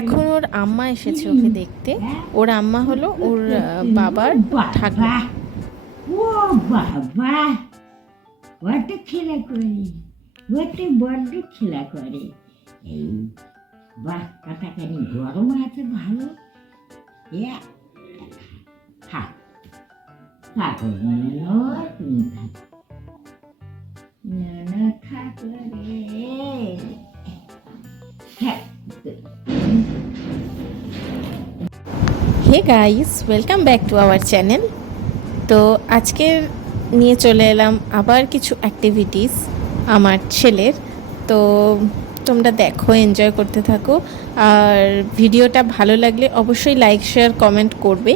এখন ওর আম্মা এসেছে ওকে দেখতে। ওর আম্মা হলো ওর বাবার ঠাকুমা। ও বাবা, কত খেলা করে, কত বড্ড খেলা করে। এই বাহ, কাটাকানি গরম আছে ভালো। থাক থাক তুমি থাক, থাকলো রে। Hey guys, welcome back to our channel. তো আজকে নিয়ে চলে এলাম আবার কিছু অ্যাক্টিভিটিস আমার ছেলের। তো তোমরা দেখো, এনজয় করতে থাকো। আর ভিডিওটা ভালো লাগলে অবশ্যই লাইক, শেয়ার, কমেন্ট করবে।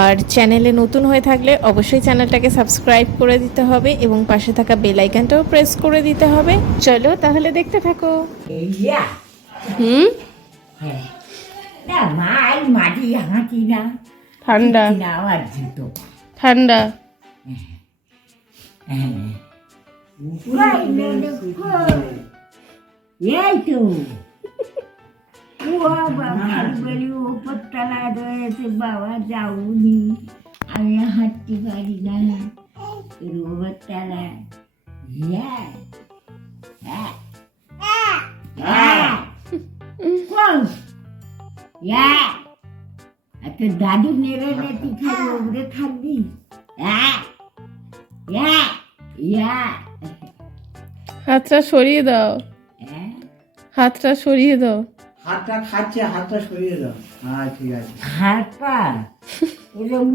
আর চ্যানেলে নতুন হয়ে থাকলে অবশ্যই চ্যানেলটাকে সাবস্ক্রাইব করে দিতে হবে এবং পাশে থাকা বেল আইকনটাও প্রেস করে দিতে হবে। চলো তাহলে দেখতে থাকো। না মাই মাটি হাঁটি না, ঠান্ডা না আমার জুতো। ঠান্ডা এই তো উপর তলায় রয়েছে, বাবা যাওনি, আমি হাঁটতে পারি না উপর তলায়। একটা দাদু নেড়ে নেতি খালি ওপরে থাকবি। হাতটা সরিয়ে দাও, হাতটা সরিয়ে দাও। হাতটা খাচ্ছে, হাতটা সরিয়ে দাও। হ্যাঁ ঠিক আছে। হাত পা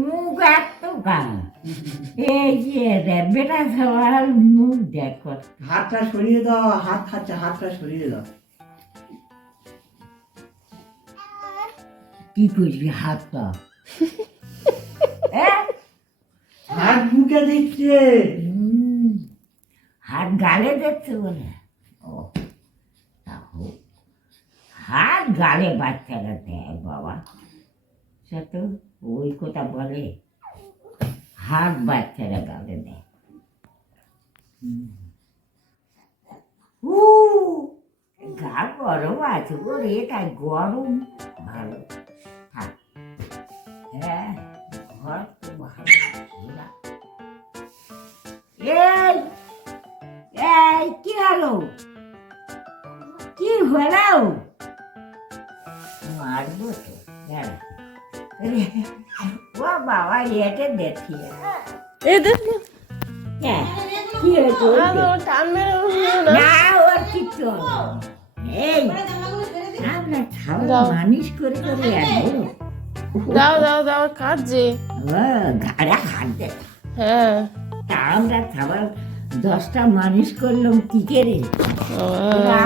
মুখ এত গা, এই যে বেটা সবার মুখ দেখো। হাতটা সরিয়ে দাও, হাত খাচ্ছে, হাতটা সরিয়ে দাও। কি করবি হাতটা? হাত মুখে দিচ্ছে, হাত গালে দেখছে বলে। ও হাত গালে বাচ্চারা দেয় বাবা, সে তো ওই কথা বলে, হাত বাচ্চারা গালে দেয়। গা গরম আছে বলে, তাই গরম ভালো থাক। হ্যাঁ, ঘর তো ভালো। এই এই কি হলো, কি হলো? মারবো তো, ও বাবা এটা দেখি কি হয়েছে? না ওর কিচ্ছু হবে না। এই আমরা খাওয়া মানিস করে করে আসবো। দাও দাও দাও, কাজে ঘাড়ে হাত দে। হ্যাঁ, তা আমরা খাবার 10টা মানুষ করলাম কি করে?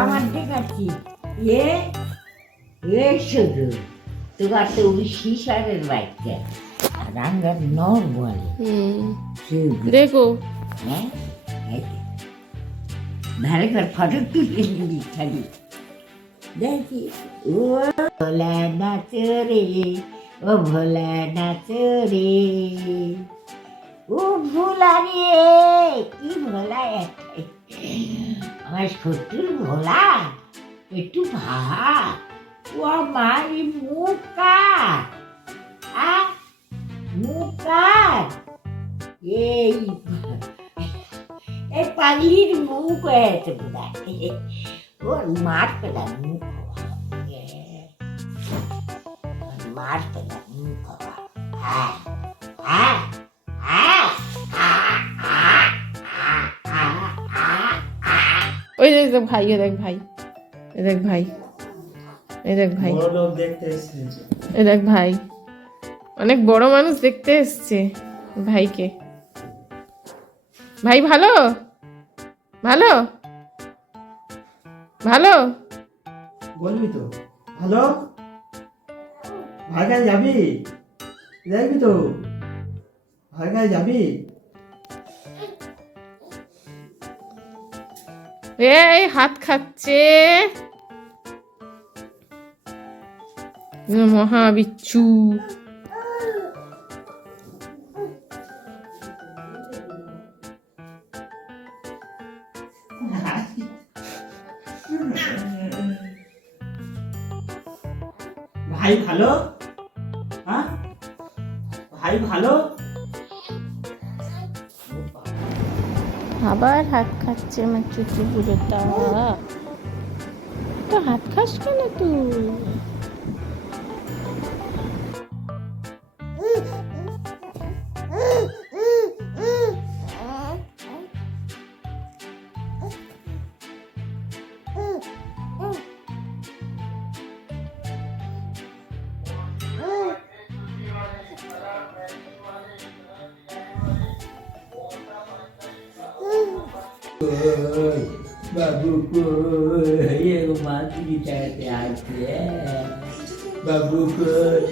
আমার দেখাচ্ছি এ শুধু তোমার তো ওই শিশারের বাচ্চা রাঙ্গার নর বলে। দেখো হ্যাঁ, ভালো করে ফটো তুলে নিবি খালি। দেখি ও ভোলা নাচ রে, ও ভোলা নাচ রে, ও ভোলা রে, কি ভোলা আমার শত্রুর ভোলা, একটু ভাবা। ও আমার মুখ কাট, মুখ কাট। এই পালির মুখ হয়েছে বোধ হয়, ওর মার পেলা মুখ, মার পেলা মুখ। ওই দেখ ভাই, এ দেখ ভাই, এ দেখ ভাই, এ দেখ ভাই, বড় লোক দেখতে এসেছে। এ দেখ ভাই, অনেক বড় মানুষ দেখতে এসছে ভাইকে। ভাই ভালো ভালো ভালো বলবি তো হ্যালো, ভাই কাছে যাবি? দেখবি তো ভাই কাছে যাবি? এই হাত খাচ্ছে মহাবিচ্ছু। ভাই ভালো? হ্যাঁ ভাই ভালো? আবার হাত খাচ্ছে আমার চুচু বুড়োটা। তো হাত খাস কেন তুই? বাবু কই এগো মাতৃ চাইতে আছে বাবু কই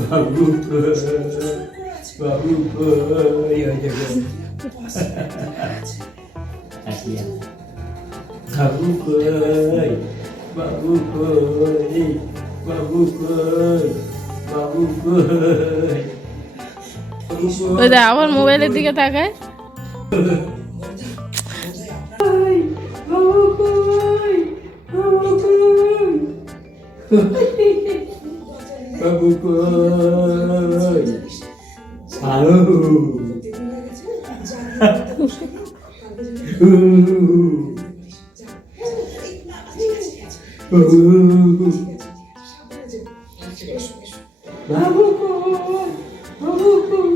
বাবু কই বাবু কই ওই দেখো আসিয়া বাবু কই বাবু কই বাবু কই বাবু কই ওই দেখ আবার মোবাইলের দিকে তাকায়। বাবু কই আলো বাবু কই বাবু কই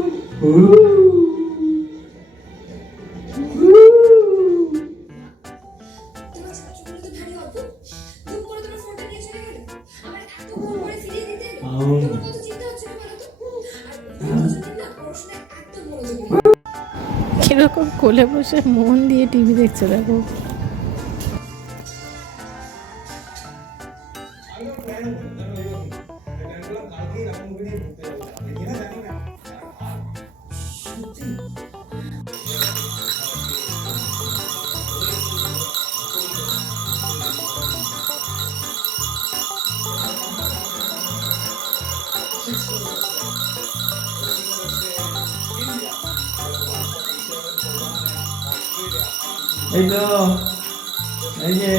কিরকম কোলে বসে মন দিয়ে টিভি দেখছে দেখো। এই তো এই যে